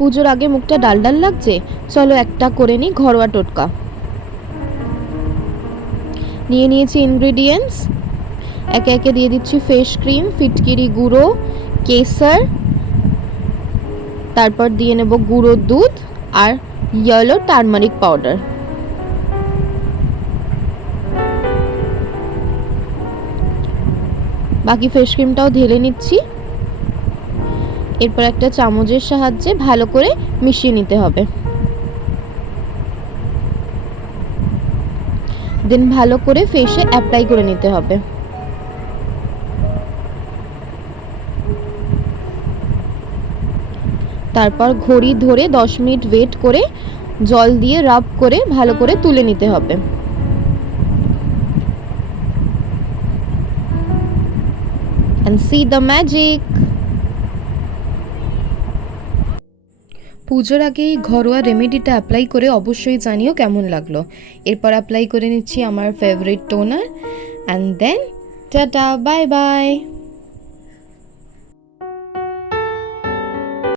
পুজোর আগে মুখটা ডাল ডাল লাগছে, চলো একটা করে নিই ঘরোয়া টোটকা। নিয়ে নিয়েছি ইনগ্রেডিয়েন্টস, একে একে দিয়ে দিচ্ছি ফেস ক্রিম, ফিটকিরি গুঁড়ো, কেসার, তারপর দিয়ে নেব গুঁড়ো দুধ আর ইয়েলো টারমারিক পাউডার। বাকি ফেস ক্রিমটাও ঢেলে নিচ্ছি। এরপর একটা চামচের সাহায্যে ভালো করে মিশিয়ে নিতে হবে। দেন ভালো করে ফেসে অ্যাপ্লাই করে নিতে হবে। তারপর ঘড়ি ধরে 10 মিনিট ওয়েট করে জল দিয়ে রাব করে ভালো করে তুলে নিতে হবে। and see the magic। পুজোর আগে এই ঘরোয়া রেমেডিটা অ্যাপ্লাই করে অবশ্যই জানিও কেমন লাগলো। এরপর অ্যাপ্লাই করে নিচ্ছি আমার favourite toner, and then tata, bye by.